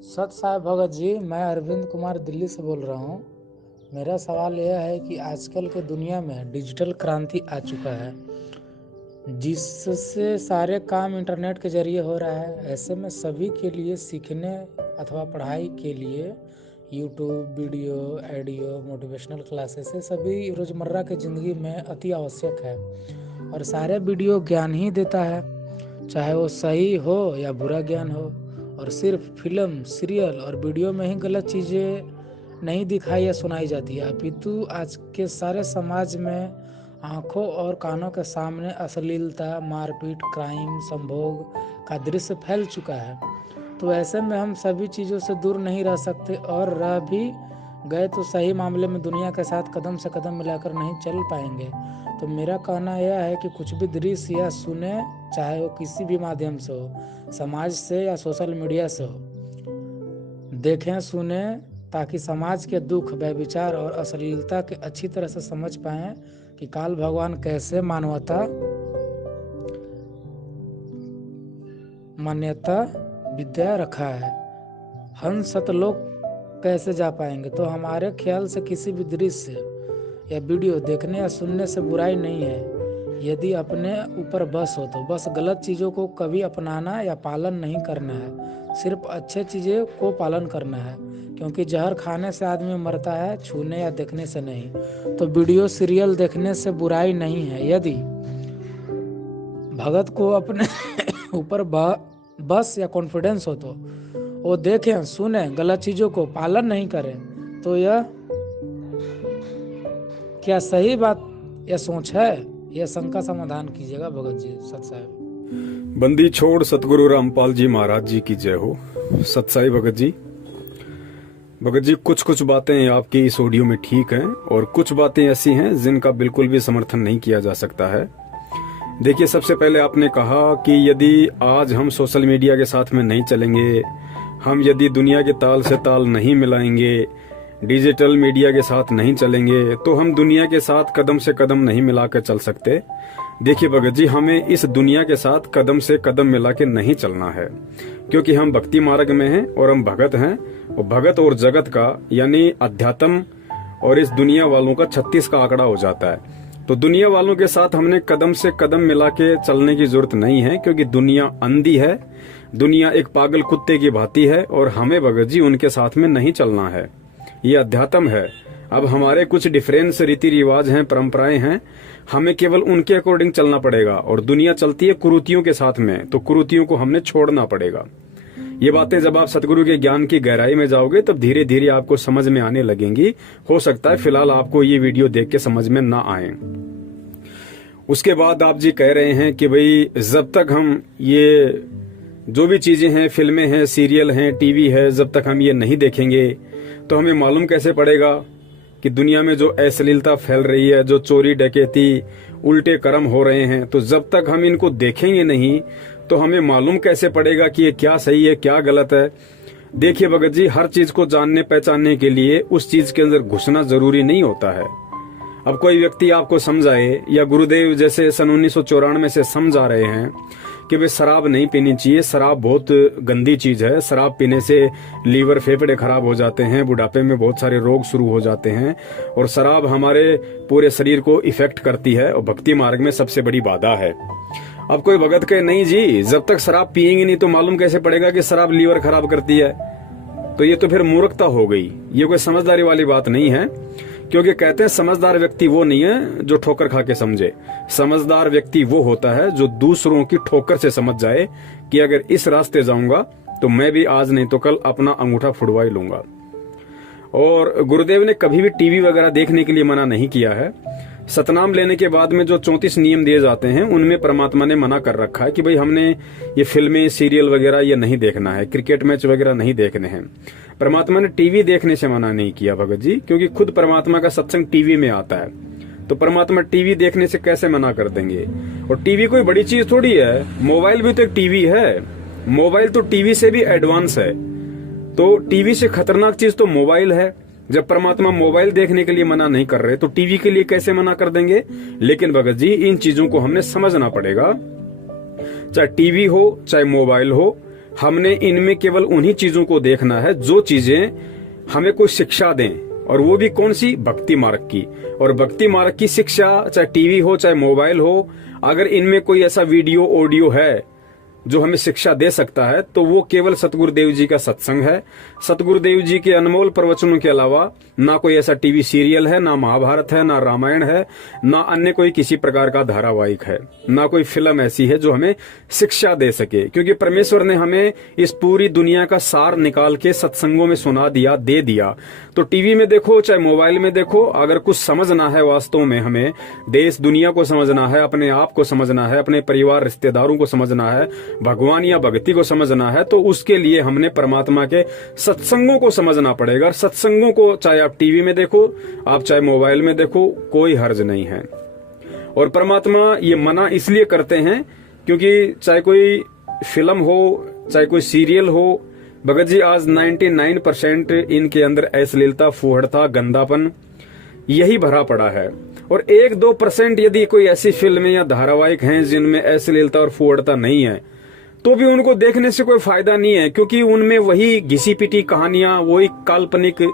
सत साहब भगत जी, मैं अरविंद कुमार दिल्ली से बोल रहा हूँ। मेरा सवाल यह है कि आजकल के दुनिया में डिजिटल क्रांति आ चुका है, जिससे सारे काम इंटरनेट के जरिए हो रहा है। ऐसे में सभी के लिए सीखने अथवा पढ़ाई के लिए YouTube video, audio, motivational classes ये सभी रोज़मर्रा की ज़िंदगी में अति आवश्यक है। और सारे वीडियो ज्ञान ही देता है, चाहे वो सही हो या बुरा ज्ञान हो। और सिर्फ फिल्म, सीरियल और वीडियो में ही गलत चीज़ें नहीं दिखाई या सुनाई जाती है, अपितु आज के सारे समाज में आंखों और कानों के सामने अश्लीलता, मारपीट, क्राइम, संभोग का दृश्य फैल चुका है। तो ऐसे में हम सभी चीज़ों से दूर नहीं रह सकते, और रह भी गए तो सही मामले में दुनिया के साथ कदम से कदम मिलाकर नहीं चल पाएंगे। तो मेरा कहना यह है कि कुछ भी दृश्य या सुने, चाहे वो किसी भी माध्यम से हो, समाज से या सोशल मीडिया से हो, देखें सुने, ताकि समाज के दुख, व्यभिचार और अश्लीलता के अच्छी तरह से समझ पाएं कि काल भगवान कैसे मान्यता विद्या रखा है। हम सतलोक कैसे जा पाएंगे। तो हमारे ख्याल से किसी भी दृश्य या वीडियो देखने या सुनने से बुराई नहीं है, यदि अपने ऊपर बस हो तो। बस गलत चीज़ों को कभी अपनाना या पालन नहीं करना है, सिर्फ अच्छे चीज़ें को पालन करना है, क्योंकि जहर खाने से आदमी मरता है, छूने या देखने से नहीं। तो वीडियो, सीरियल देखने से बुराई नहीं है। यदि भगत को अपने ऊपर बस या कॉन्फिडेंस हो तो वो देखें सुने, गलत चीज़ों को पालन नहीं करें। तो यह क्या सही बात या सोच है? यह शंका समाधान कीजिएगा भगत जी। सत साहिब। बंदी छोड़ सतगुरु रामपाल जी महाराज जी की जय हो। सतसाई भगत जी। भगत जी, कुछ कुछ बातें आपकी इस ऑडियो में ठीक हैं और कुछ बातें ऐसी हैं जिनका बिल्कुल भी समर्थन नहीं किया जा सकता है। देखिए, सबसे पहले आपने कहा कि यदि आज हम सोशल मीडिया के साथ में नहीं चलेंगे, हम यदि दुनिया के ताल से ताल नहीं मिलाएंगे, डिजिटल मीडिया के साथ नहीं चलेंगे, तो हम दुनिया के साथ कदम से कदम नहीं मिलाकर चल सकते। देखिए भगत जी, हमें इस दुनिया के साथ कदम से कदम मिला के नहीं चलना है, क्योंकि हम भक्ति मार्ग में हैं और हम भगत हैं। और भगत और जगत का यानी अध्यात्म और इस दुनिया वालों का 36 का आंकड़ा हो जाता है। तो दुनिया वालों के साथ हमने कदम से कदम मिला के चलने की जरूरत नहीं है, क्योंकि दुनिया अंधी है, दुनिया एक पागल कुत्ते की भांति है, और हमें भगत जी उनके साथ में नहीं चलना है। ये अध्यात्म है। अब हमारे कुछ डिफरेंस रीति रिवाज हैं, परंपराएं हैं, हमें केवल उनके अकॉर्डिंग चलना पड़ेगा। और दुनिया चलती है कुरीतियों के साथ में, तो कुरीतियों को हमने छोड़ना पड़ेगा। ये बातें जब आप सतगुरु के ज्ञान की गहराई में जाओगे तब धीरे धीरे आपको समझ में आने लगेंगी। हो सकता है फिलहाल आपको ये वीडियो देख के समझ में ना आए। उसके बाद आप जी कह रहे हैं कि भाई जब तक हम ये जो भी चीजें हैं, फिल्में हैं, सीरियल हैं, टीवी है, जब तक हम ये नहीं देखेंगे तो हमें मालूम कैसे पड़ेगा कि दुनिया में जो अश्लीलता फैल रही है, जो चोरी डकैती, उल्टे कर्म हो रहे हैं। तो जब तक हम इनको देखेंगे नहीं तो हमें मालूम कैसे पड़ेगा कि ये क्या सही है, क्या गलत है। देखिए भगत जी, हर चीज को जानने पहचानने के लिए उस चीज के अंदर घुसना जरूरी नहीं होता है। अब कोई व्यक्ति आपको समझाए, या गुरुदेव जैसे सन 1994 से समझा रहे हैं कि भाई शराब नहीं पीनी चाहिए, शराब बहुत गंदी चीज है, शराब पीने से लीवर, फेफड़े खराब हो जाते हैं, बुढ़ापे में बहुत सारे रोग शुरू हो जाते हैं, और शराब हमारे पूरे शरीर को इफेक्ट करती है और भक्ति मार्ग में सबसे बड़ी बाधा है। अब कोई भगत कहे नहीं जी, जब तक शराब पियेंगे नहीं तो मालूम कैसे पड़ेगा कि शराब लीवर खराब करती है। तो ये तो फिर मूर्खता हो गई, ये कोई समझदारी वाली बात नहीं है। क्योंकि कहते हैं समझदार व्यक्ति वो नहीं है जो ठोकर खा के समझे, समझदार व्यक्ति वो होता है जो दूसरों की ठोकर से समझ जाए कि अगर इस रास्ते जाऊंगा तो मैं भी आज नहीं तो कल अपना अंगूठा फुड़वा ही लूंगा। और गुरुदेव ने कभी भी टीवी वगैरह देखने के लिए मना नहीं किया है। सतनाम लेने के बाद में जो 34 नियम दिए जाते हैं उनमें परमात्मा ने मना कर रखा है कि भाई हमने ये फिल्में, सीरियल वगैरह ये नहीं देखना है, क्रिकेट मैच वगैरह नहीं देखने हैं। परमात्मा ने टीवी देखने से मना नहीं किया भगत जी, क्योंकि खुद परमात्मा का सत्संग टीवी में आता है। तो परमात्मा टीवी देखने से कैसे मना कर देंगे। और टीवी कोई बड़ी चीज थोड़ी है, मोबाइल भी तो एक टीवी है, मोबाइल तो टीवी से भी एडवांस है। तो टीवी से खतरनाक चीज तो मोबाइल है। जब परमात्मा मोबाइल देखने के लिए मना नहीं कर रहे तो टीवी के लिए कैसे मना कर देंगे। लेकिन भगत जी, इन चीजों को हमने समझना पड़ेगा। चाहे टीवी हो चाहे मोबाइल हो, हमने इनमें केवल उन्हीं चीजों को देखना है जो चीजें हमें कोई शिक्षा दें, और वो भी कौन सी? भक्ति मार्ग की। और भक्ति मार्ग की शिक्षा, चाहे टीवी हो चाहे मोबाइल हो, अगर इनमें कोई ऐसा वीडियो ऑडियो है जो हमें शिक्षा दे सकता है तो वो केवल सतगुरुदेव जी का सत्संग है। सतगुरुदेव जी के अनमोल प्रवचनों के अलावा ना कोई ऐसा टीवी सीरियल है, ना महाभारत है, ना रामायण है, ना अन्य कोई किसी प्रकार का धारावाहिक है, ना कोई फिल्म ऐसी है जो हमें शिक्षा दे सके। क्योंकि परमेश्वर ने हमें इस पूरी दुनिया का सार निकाल के सत्संगों में सुना दिया, दे दिया। तो टीवी में देखो चाहे मोबाइल में देखो, अगर कुछ समझना है वास्तव में, हमें देश दुनिया को समझना है, अपने आप को समझना है, अपने परिवार रिश्तेदारों को समझना है, भगवान या भक्ति को समझना है, तो उसके लिए हमने परमात्मा के सत्संगों को समझना पड़ेगा। सत्संगों को चाहे आप टीवी में देखो, आप चाहे मोबाइल में देखो, कोई हर्ज नहीं है। और परमात्मा ये मना इसलिए करते हैं क्योंकि चाहे कोई फिल्म हो चाहे कोई सीरियल हो, भगत जी आज 99% इनके अंदर अश्लीलता, फूहड़ता, गंदापन यही भरा पड़ा है। और 1-2% यदि कोई ऐसी फिल्में या धारावाहिक हैं जिनमें अश्लीलता और फूहड़ता नहीं है, तो भी उनको देखने से कोई फायदा नहीं है, क्योंकि उनमें वही घिसी पिटी कहानियां, वही काल्पनिक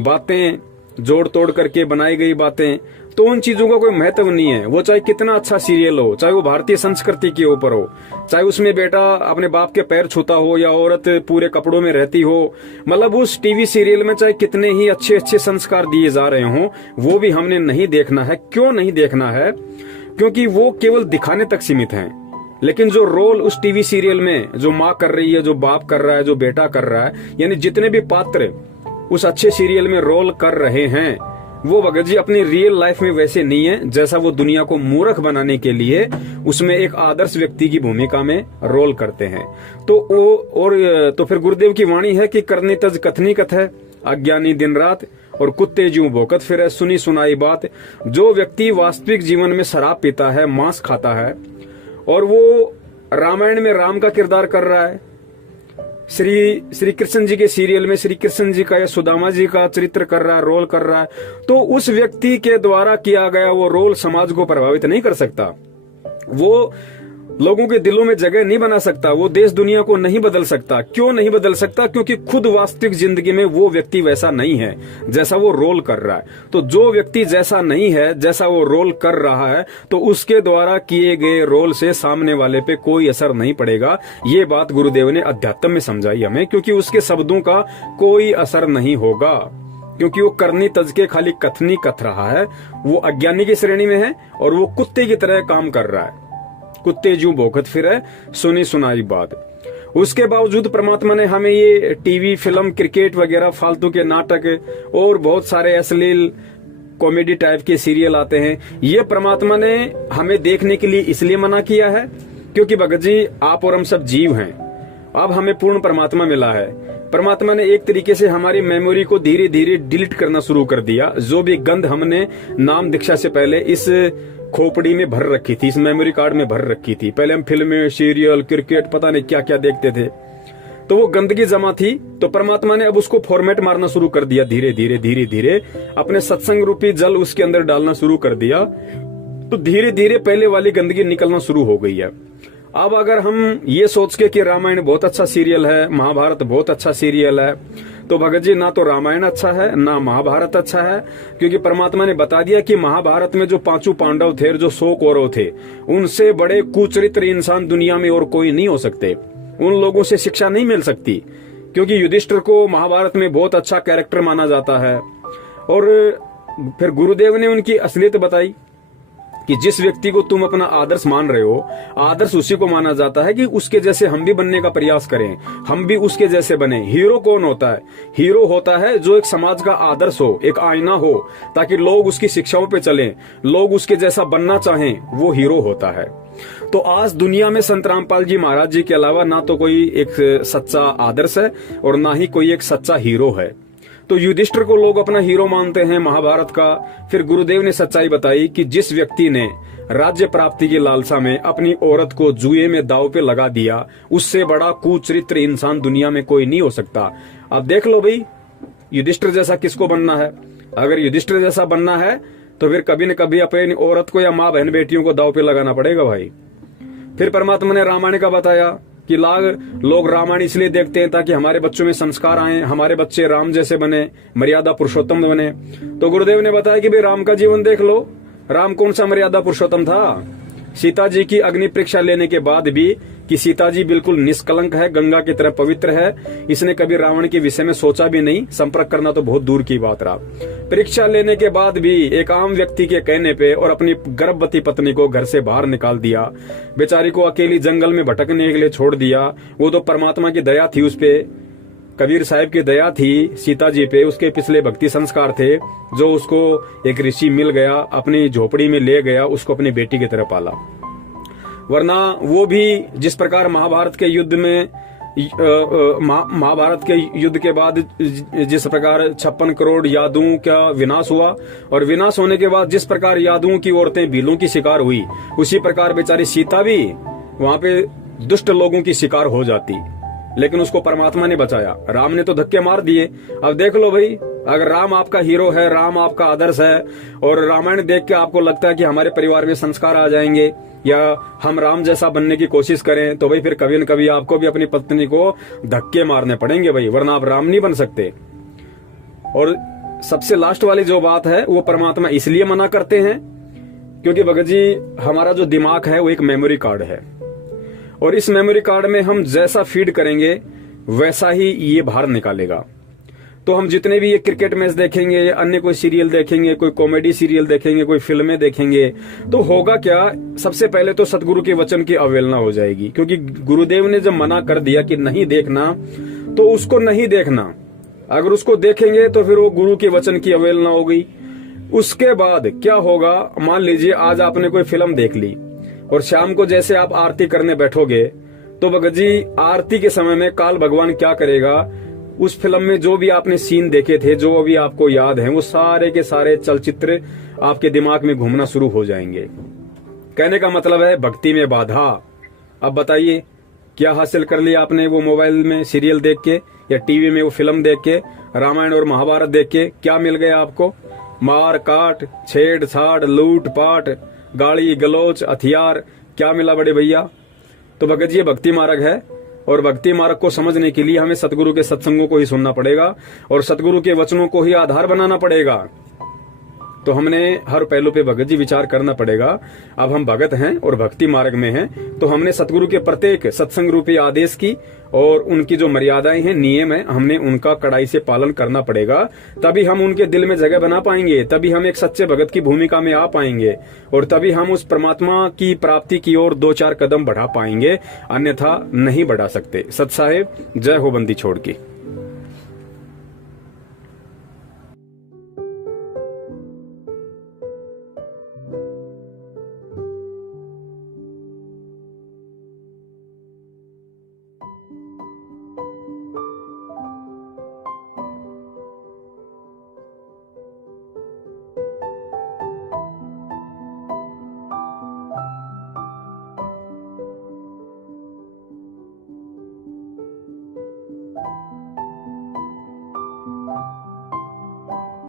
बातें, जोड़ तोड़ करके बनाई गई बातें, तो उन चीजों का कोई महत्व नहीं है। वो चाहे कितना अच्छा सीरियल हो, चाहे वो भारतीय संस्कृति के ऊपर हो, चाहे उसमें बेटा अपने बाप के पैर छूता हो या औरत पूरे कपड़ों में रहती हो, मतलब उस टीवी सीरियल में चाहे कितने ही अच्छे अच्छे संस्कार दिए जा रहे हों, वो भी हमने नहीं देखना है। क्यों नहीं देखना है? क्योंकि वो केवल दिखाने तक सीमित हैं। लेकिन जो रोल उस टीवी सीरियल में जो माँ कर रही है, जो बाप कर रहा है, जो बेटा कर रहा है, यानी जितने भी पात्र उस अच्छे सीरियल में रोल कर रहे हैं, वो भगत जी अपनी रियल लाइफ में वैसे नहीं है जैसा वो दुनिया को मूर्ख बनाने के लिए उसमें एक आदर्श व्यक्ति की भूमिका में रोल करते हैं। तो फिर गुरुदेव की वाणी है कि करनी तज कथनी कथ है, अज्ञानी दिन रात और कुत्ते ज्यों भौंकत फिरे, सुनी सुनाई बात। जो व्यक्ति वास्तविक जीवन में शराब पीता है, मांस खाता है, और वो रामायण में राम का किरदार कर रहा है, श्री कृष्ण जी के सीरियल में श्री कृष्ण जी का या सुदामा जी का चरित्र कर रहा है, रोल कर रहा है, तो उस व्यक्ति के द्वारा किया गया वो रोल समाज को प्रभावित नहीं कर सकता, वो लोगों के दिलों में जगह नहीं बना सकता, वो देश दुनिया को नहीं बदल सकता। क्यों नहीं बदल सकता? क्योंकि खुद वास्तविक जिंदगी में वो व्यक्ति वैसा नहीं है जैसा वो रोल कर रहा है। तो जो व्यक्ति जैसा नहीं है, जैसा वो रोल कर रहा है, तो उसके द्वारा किए गए रोल से सामने वाले पे कोई असर नहीं पड़ेगा। ये बात गुरुदेव ने अध्यात्म में समझाई हमें, क्योंकि उसके शब्दों का कोई असर नहीं होगा, क्योंकि वो करनी तज के खाली कथनी कथ रहा है, वो अज्ञानी की श्रेणी में है और वो कुत्ते की तरह काम कर रहा है। कुत्ते ज्यों भौंकत फिरे, सुनी सुनाई बात। उसके बावजूद परमात्मा ने हमें ये टीवी, फिल्म, क्रिकेट वगैरह फालतू के नाटक और बहुत सारे अश्लील कॉमेडी टाइप के सीरियल आते हैं, ये परमात्मा ने हमें देखने के लिए इसलिए मना किया है क्योंकि भगत जी आप और हम सब जीव हैं। अब हमें पूर्ण परमात्मा मिला है। परमात्मा ने एक तरीके से हमारी मेमोरी को धीरे धीरे डिलीट करना शुरू कर दिया। जो भी गंध हमने नाम दीक्षा से पहले इस खोपड़ी में भर रखी थी, इस मेमोरी कार्ड में भर रखी थी, पहले हम फिल्में, सीरियल, क्रिकेट, पता नहीं क्या क्या देखते थे, तो वो गंदगी जमा थी। तो परमात्मा ने अब उसको फॉर्मेट मारना शुरू कर दिया, धीरे धीरे धीरे धीरे अपने सत्संग रूपी जल उसके अंदर डालना शुरू कर दिया। तो धीरे धीरे पहले वाली गंदगी निकलना शुरू हो गई है। अब अगर हम ये सोच के कि रामायण बहुत अच्छा सीरियल है, महाभारत बहुत अच्छा सीरियल है, तो भगत जी ना तो रामायण अच्छा है ना महाभारत अच्छा है, क्योंकि परमात्मा ने बता दिया कि महाभारत में जो 5 पांडव थे, जो 100 कौरव थे, उनसे बड़े कुचरित्र इंसान दुनिया में और कोई नहीं हो सकते। उन लोगों से शिक्षा नहीं मिल सकती, क्योंकि युधिष्ठिर को महाभारत में बहुत अच्छा कैरेक्टर माना जाता है। और फिर गुरुदेव ने उनकी असलियत बताई कि जिस व्यक्ति को तुम अपना आदर्श मान रहे हो, आदर्श उसी को माना जाता है कि उसके जैसे हम भी बनने का प्रयास करें, हम भी उसके जैसे बने। हीरो कौन होता है? हीरो होता है जो एक समाज का आदर्श हो, एक आईना हो, ताकि लोग उसकी शिक्षाओं पे चलें, लोग उसके जैसा बनना चाहें, वो हीरो होता है। तो आज दुनिया में संत रामपाल जी महाराज जी के अलावा ना तो कोई एक सच्चा आदर्श है और ना ही कोई एक सच्चा हीरो है। तो युधिष्ठिर को लोग अपना हीरो मानते हैं महाभारत का। फिर गुरुदेव ने सच्चाई बताई कि जिस व्यक्ति ने राज्य प्राप्ति की लालसा में अपनी औरत को जुए में दांव पे लगा दिया, उससे बड़ा कुचरित्र इंसान दुनिया में कोई नहीं हो सकता। अब देख लो भाई, युधिष्ठिर जैसा किसको बनना है? अगर युधिष्ठिर जैसा बनना है तो फिर कभी न कभी अपनी औरत को या माँ बहन बेटियों को दांव पे लगाना पड़ेगा भाई। फिर परमात्मा ने रामायण का बताया कि लोग रामायण इसलिए देखते हैं ताकि हमारे बच्चों में संस्कार आए, हमारे बच्चे राम जैसे बने, मर्यादा पुरुषोत्तम बने। तो गुरुदेव ने बताया कि भाई राम का जीवन देख लो, राम कौन सा मर्यादा पुरुषोत्तम था। सीता जी की अग्नि परीक्षा लेने के बाद भी कि सीता जी बिल्कुल निष्कलंक है, गंगा की तरह पवित्र है, इसने कभी रावण के विषय में सोचा भी नहीं, संपर्क करना तो बहुत दूर की बात रहा। परीक्षा लेने के बाद भी एक आम व्यक्ति के कहने पे और अपनी गर्भवती पत्नी को घर से बाहर निकाल दिया, बेचारी को अकेली जंगल में भटकने के लिए छोड़ दिया। वो तो परमात्मा की दया थी उस पे, कबीर साहिब की दया थी सीता जी पे, उसके पिछले भक्ति संस्कार थे, जो उसको एक ऋषि मिल गया, अपनी झोपड़ी में ले गया, उसको अपनी बेटी की तरह पाला। वरना वो भी जिस प्रकार महाभारत के युद्ध में महाभारत के युद्ध के बाद जिस प्रकार 56 करोड़ यादवों का विनाश हुआ, और विनाश होने के बाद जिस प्रकार यादवों की औरतें भीलों की शिकार हुई, उसी प्रकार बेचारी सीता भी वहां पे दुष्ट लोगों की शिकार हो जाती, लेकिन उसको परमात्मा ने बचाया। राम ने तो धक्के मार दिए। अब देख लो भाई, अगर राम आपका हीरो है, राम आपका आदर्श है, और रामायण देख के आपको लगता है कि हमारे परिवार में संस्कार आ जाएंगे या हम राम जैसा बनने की कोशिश करें, तो भाई फिर कभी न कभी आपको भी अपनी पत्नी को धक्के मारने पड़ेंगे भाई, वरना आप राम नहीं बन सकते। और सबसे लास्ट वाली जो बात है, वो परमात्मा इसलिए मना करते हैं क्योंकि भगत जी हमारा जो दिमाग है वो एक मेमोरी कार्ड है, और इस मेमोरी कार्ड में हम जैसा फीड करेंगे वैसा ही ये बाहर निकालेगा। तो हम जितने भी ये क्रिकेट मैच देखेंगे या अन्य कोई सीरियल देखेंगे, कोई कॉमेडी सीरियल देखेंगे, कोई फिल्में देखेंगे, तो होगा क्या, सबसे पहले तो सतगुरु के वचन की अवहेलना हो जाएगी, क्योंकि गुरुदेव ने जब मना कर दिया कि नहीं देखना, तो उसको नहीं देखना। अगर उसको देखेंगे तो फिर वो गुरु के वचन की अवहेलना हो गई। उसके बाद क्या होगा, मान लीजिए आज आपने कोई फिल्म देख ली और शाम को जैसे आप आरती करने बैठोगे, तो भगत जी आरती के समय में काल भगवान क्या करेगा, उस फिल्म में जो भी आपने सीन देखे थे, जो भी आपको याद है, वो सारे के सारे चलचित्र आपके दिमाग में घूमना शुरू हो जाएंगे। कहने का मतलब है भक्ति में बाधा। अब बताइए क्या हासिल कर लिया आपने वो मोबाइल में सीरियल देख के या टीवी में वो फिल्म देख के, रामायण और महाभारत देख के? क्या मिल गया आपको? मार काट, छेड़छाड़, लूट पाट, गाली गलोच, हथियार, क्या मिला बड़े भैया? तो भगत जी ये भक्ति मार्ग है, और भक्ति मार्ग को समझने के लिए हमें सतगुरु के सत्संगों को ही सुनना पड़ेगा और सतगुरु के वचनों को ही आधार बनाना पड़ेगा। तो हमने हर पहलू पे भगत जी विचार करना पड़ेगा। अब हम भगत हैं और भक्ति मार्ग में हैं, तो हमने सतगुरु के प्रत्येक सत्संग रूपी आदेश की और उनकी जो मर्यादाएं हैं, नियम है, हमने उनका कड़ाई से पालन करना पड़ेगा। तभी हम उनके दिल में जगह बना पाएंगे, तभी हम एक सच्चे भगत की भूमिका में आ पाएंगे, और तभी हम उस परमात्मा की प्राप्ति की ओर 2-4 कदम बढ़ा पाएंगे, अन्यथा नहीं बढ़ा सकते। सत साहेब, जय हो बंदी छोड़ की।